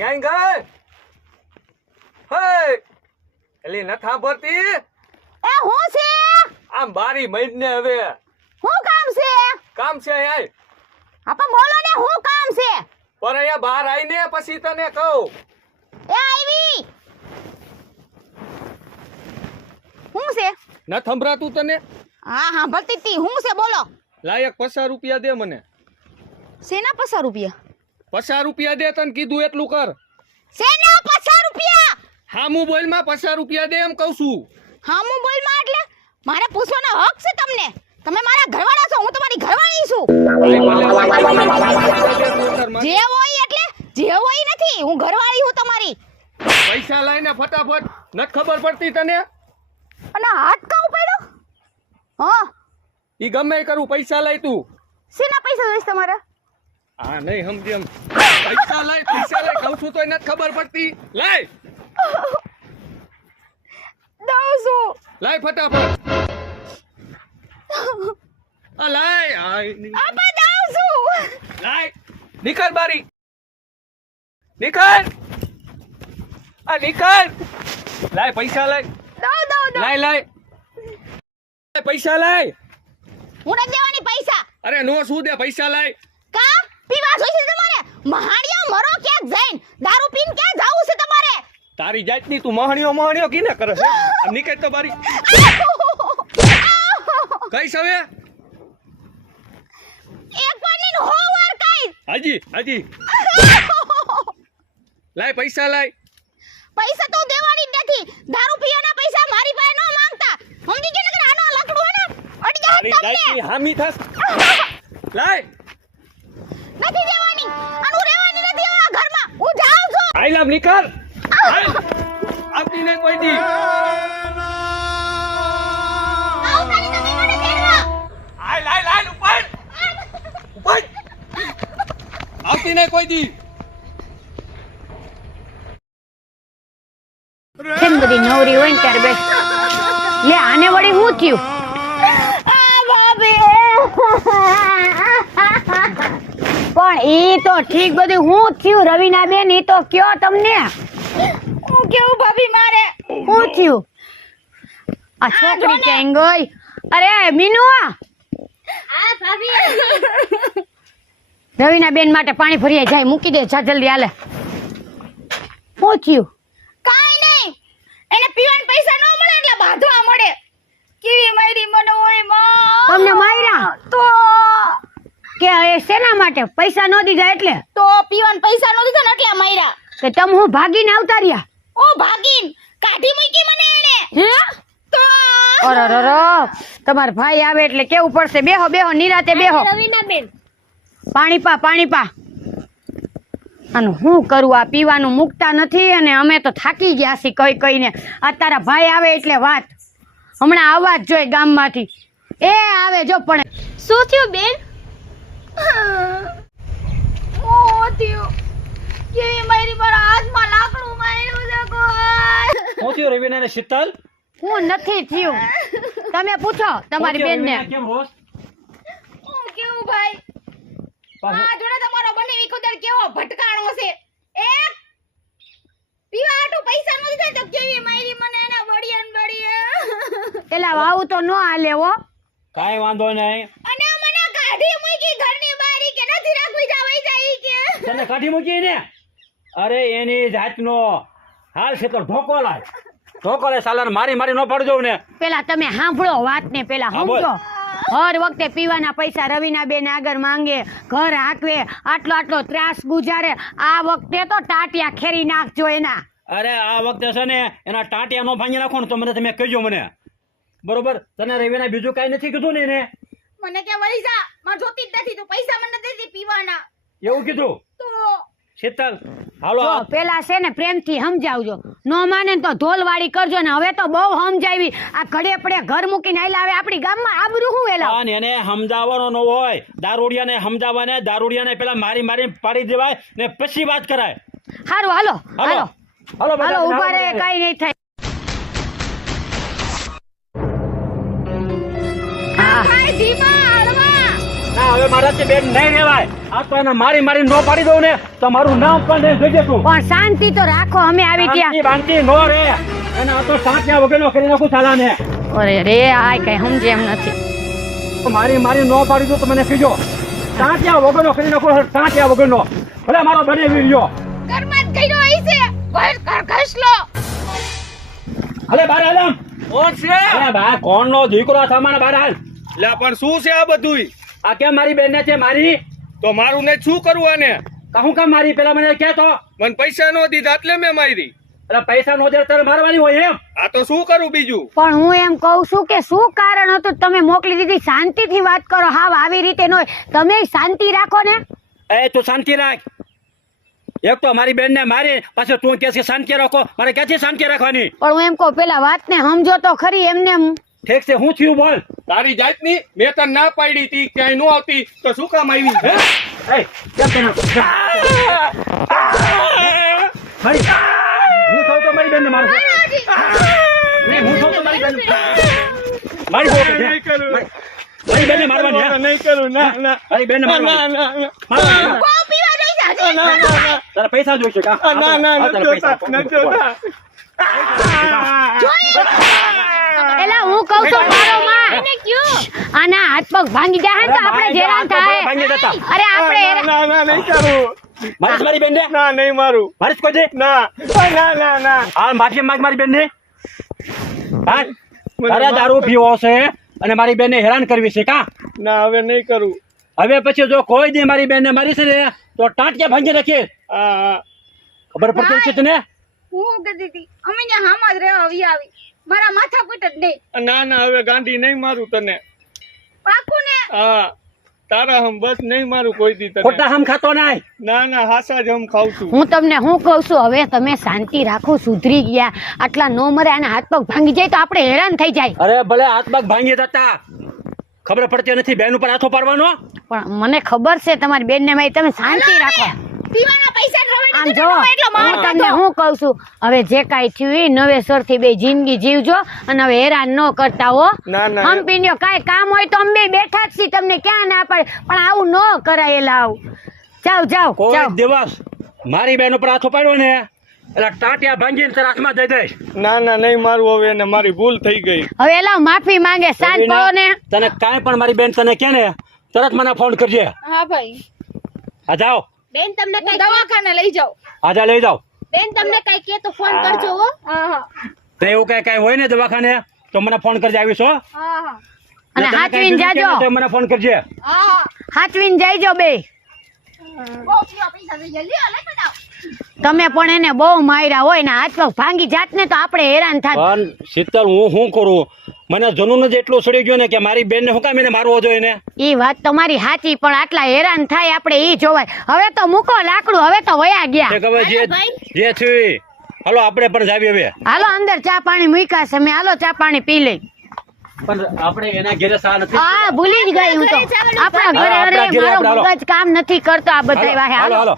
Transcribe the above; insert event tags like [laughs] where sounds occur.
ક્યાંય ગઈ હે! એલી ન સાંભળતી? એ હું છે? આમ બારી મહિને હવે. હું કામ છે? કામ છે આય આપા બોલો ને હું કામ છે? પર અહીંયા બહાર આવીને પછી તને કહું. એ આવી હું છે? ન સંભળાતું તને? હા હા ભરતી તી હું છે બોલો. લાયક પચાસ રૂપિયા દે મને. શેના પચાસ રૂપિયા? પચાસ રૂપિયા દે તને કીધું એટલું કર. શેના પચાસ રૂપિયા? હા મોબાઈલમાં પચાસ રૂપિયા દે એમ કહું છું. હા હું એટલે? મારે પૂછવાનો હક છે તમને? તમે મારા ઘરવાળા છો હું તમારી ઘરવાળી છું. જે હોય એટલે જે હોય નથી હું ઘરવાળી હું તમારી. પૈસા લઈને ફટાફટ નથી ખબર પડતી તને? અને હાથ કા ઉપાડ્યો? હા. ઈ ગમે કરું પૈસા લઈ તું. શેના પૈસા જોઈશ તમારે? હા નહીં સમજી એમ. પૈસા લાય પૈસા લઈ કહું છું તો નથી ખબર પડતી. લઈ દઉં છું. લાય ફટાફટ. ની- આપા દઉં છું. લાય. નીકળ બારી નીકળ આ નીકળ લાય પૈસા લાય દઉં દઉં લાય લાય. પૈસા લાય. હું દેવાની પૈસા. અરે નો શું દે પૈસા લાય. પીવા જોઈશે તમારે? મહાણિયો મરો ક્યાંક જઈને? દારૂ પીન ક્યાં જાવું છે તમારે? તારી જાતની તું મહાણિયો મહણીઓ કીને કરે છે? [laughs] આમ નીકળ તો બારી. [laughs] કઈ હવે? એક પાણી હો વાર કઈ. હાજી હાજી. [laughs] લાય પૈસા લાય. પૈસા તો દેવાની જ નથી. દારૂ પીવાના પૈસા મારી પાસે ન માંગતા. સમજી ગયા ને કે આનો લકડું હે ને? અડી જાય તમને. હામી થાસ લાય. નથી દેવાની આનું રહેવાની નથી આ ઘરમાં. હું જાઉં છું. આઈ લવ નિકલ આપની ને કોઈ દી. આવતી નહીં કોઈ દી. કેમ બધી નવરી હોય ને ત્યારે બેસ લે આને વળી હું થયું? પણ ઈ તો ઠીક બધું. હું થયું રવિના બેન ઈ તો કયો તમને? હું કેવું ભાભી મારે? હું થયું? આ છોકરી ક્યાં ગઈ? અરે મીનુ હા ભાભી. રવિના બેન માટે પાણી ભરી જાય મૂકી દે જા જલ્દી હાલે. હું થયું? કાઈ નહીં. એને પીવાના પૈસા ન મળે એટલે બાંધવા મળે કેવી મારી મને હોયમાં તમને માર્યા તો કે એ શેના માટે પૈસા ન દીધા એટલે? તો પીવાન પૈસા ન દીધા ને એટલે માર્યા? કે તમ હું ભાગીને આવતા રહ્યા? ઓ ભાગીન કાઢી મૂકી મને એને. હે? તો અરરર તમાર ભાઈ આવે એટલે કેવું પડશે? બેહો બેહો નિરાતે બેહો. રવિના બેન પાણી પા પાણી પા. અને હું કરું? આ પીવાનું મૂકતા નથી અને અમે તો થાકી ગયા છીએ કઈ કઈને. આ તારા ભાઈ આવે એટલે વાત. હમણાં આવવા જ જોઈએ ગામમાંથી. એ આવે જો પણ. શું થયું બેન? થયું રવિના ને શીતલ? હું નથી થયું. તમે પૂછો તમારી બેનને. કેમ હોશ? કેવું ભાઈ? આ જોડે તમારો બને વિખોદર કેવો ભટકાણો છે? પીવા હાટુ પૈસા નથી તો કેવી મારી મને એને આવું તો ન હાલે હો. કાંઈ વાંધો નહીં અને મને કાઢી મૂકી ઘરની બારી કે નથી રાખવી જાવઈ જાય કે તને કાઢી મૂકી ને અરે એની જાતનો હાલ છે તો ઢોકો લાય. ઢોકો લાય સાલાને મારી મારી ન પડજો ને. પેલા તમે સાંભળો વાત ને પેલા સમજો. હર વખતે પીવાના પૈસા રવિના બેન આગળ માંગે ઘર હાકવે આટલો આટલો ત્રાસ ગુજારે. આ વખતે તો ટાટિયા ખેરી નાખજો એના. અરે આ વખતે છે ને એના ટાટિયા નો ભાંગી નાખો ને તો મને તમે કહેજો મને. બરોબર? તને રવિના બીજું કઈ નથી કીધું ને એને? મને કે જા માં જોતી જ નથી તો પૈસા મને દે દે પીવાના. એવું કીધું? શીતલ? હાલો પેલા છે ને પ્રેમથી સમજાવજો. નો માને તો ધોલવાળી કરજો ને હવે તો બહુ સમજાવી. આ ઘડે પડે ઘર મૂકીને આયલા આવે આપણી ગામમાં આબરૂ હું એલા? અને એને સમજાવવાનો ન હોય. દારૂડિયાને સમજાવવાને દારૂડિયાને પેલા મારી મારી પાડી દેવાય ને પછી વાત કરાય. હારું હાલો હાલો. હાલો. હાલો ઊભા રે હાલો. કઈ નહીં થાય. હા ધીમા. હવે મારાથી બેન નહીં રહેવાય. આ તો એને મારી મારી નો પાડી દઉં ને તો મારું નામ પણ નહીં જોઈજે તું પણ શાંતિ તો રાખો અમે આવી શાંતિ ત્યાં બાંતિ નો રે અને આ તો સાંત્યા વગરનો કરી નાખું સાલાને અરે રે આ કઈ સમજે એમ નથી. મારી મારી નો પાડી દઉં તો મને કીજો સાંત્યા વગરનો કરી નાખું સાંત્યા વગરનો. ભલે મારો બને વીર્યો ઘરમાં જ ગયો છે. ઘર ઘસલો. અરે બાર આલમ કોણ છે? અરે બા કોણ નો દીકરો સામાન બાર હાલ. લે પણ શું છે આ બધુંય? આ કેમ મારી બેન છે મારી? તો મારું ને શું કરવું આને? કહું કામ મારી? પેલા મને કે તો મને પૈસા નો દીધા એટલે મેં મારી. અરે પૈસા નો દે તારે મારવાની હોય એમ? આ તો શું કરું બીજું? પણ હું એમ કહું છું કે શું કારણ હતું તમે મોકલી દીધી? શાંતિથી વાત કરો. હાવ આવી રીતે ન હોય. તમે શાંતિ રાખો ને. એ તું શાંતિ રાખ. એક તો મારી બેન ને મારી પાછું તું કે છે શાંતિ રાખો. મારે ક્યાંથી શાંતિ રાખવાની? પણ હું એમ કહું પેલા વાત ને સમજો તો ખરી એમને એમ. ઠીક છે હું થયું બોલ. તારી જાતની મેં તને ના પાડી હતી ક્યાંય નો આવતી. તો શું કામ આવી? હે? પૈસા જોઈશે કા? ના ના જોતા એલા હું કઉ છું મારો? આના હાથ પગ ભાંગી જાય તો આપણે હેરાન થાય. અરે આપણે ના ના નહીં કરું. મારીશ મારી બેન ના? નહીં મારું. મારીશ કોઈ ના. ના ના ના. હા માફી માંગ મારી બેન ને? હા? તારે દારૂ પીવો છે અને મારી બેન ને હેરાન કરવી છે કા? ના હવે નહીં કરું. હવે પછી જો કોઈ દે મારી બેન ને મારી છે ને તો ટાંટિયા ભાંગી હા ખબર પડતી છે તને? હું કહેતી હતી અમે હામાં જ રહેવા આવી આવી. મારા માથા કૂટ જ દે. ના ના હવે ગાંધી નહીં મારું તને. પાકું ને હા તારા હમ બસ નહીં મારું કોઈ દી તને. ખોટા હમ ખાતો નાય ના ના હાસા જ હમ ખાઉં છું. હું તમને હું કહું છું હવે તમે શાંતિ રાખો સુધરી ગયા. આટલા નો મરે અને હાથ પગ ભાંગી જાય તો આપણે હેરાન થઈ જાય. અરે ભલે હાથ પગ ભાંગી જતા. ખબર પડતી નથી બેન ઉપર હાથો પાડવાનો? પણ મને ખબર છે તમારી બેન ને મારી તમે શાંતિ રાખો. પીવાના પૈસા આમ જો હું તમને હું કહું છું હવે જે કાંઈ થયું એ નવેસરથી બે જિંદગી જીવજો અને હવે હેરાન ન કરતા હો. હમ પીન્યો કાંઈ કામ હોય તો અમે બેઠા જ છીએ તમને ક્યાં ના પાડે? પણ આવું ન કરાય કોઈ દિવસ મારી બેન ઉપર હાથો પાડ્યો ને એટલે ટાંટિયા ભાંગીને તારા હાથમાં દઈ દઈશ. ના ના નહીં મારું હવે એને મારી ભૂલ થઈ ગઈ. હવે એલા માફી માંગે શાંત પડો ને. તને કાંઈ પણ મારી બેન તને કે ને તરત મને ફોન કરજે. હા ભાઈ. હા જાઓ. બેન તમને કઈ દવાખાને લઈ જાઓ આજા લઈ જાઓ. બેન તમને કઈ કે તો ફોન કરજો હો. હા હા. તો એવું કઈ કઈ હોય ને દવાખાને તો મને ફોન કરજે આવીશ હો. હા હા. અને હાચવીન જાજો. તો મને ફોન કરજે. હા હા. હાચવીને જાયજો બે. બહુ પીવા પૈસા જલ્દી લઈ બતાવો તમે પણ એને બહુ માર્યા હોય ને હાથ પગ ભાંગી જાત ને તો આપણે હેરાન થાય પણ શીતલ હું શું કરું? મને જનુન જ એટલું સડી ગયું ને કે મારી બેન ને હું કામ એને મારવો જોઈએ ને? એ વાત તમારી સાચી પણ આટલા હેરાન થાય આપણે એ જોવાય. હવે તો મૂકો લાકડું હવે તો વયા ગયા. જે ઈ. હાલો આપણે પણ જાવી હવે. હાલો અંદર ચા પાણી મૂકાશે મેં હાલો ચા પાણી પી લઈ. પણ આપણે એના ઘરે સા નથી હા ભૂલી જ ગઈ હું તો. આપણા ઘરે અરે મારો મગજ કામ નથી કરતો આ બધા હાલો. હાલો.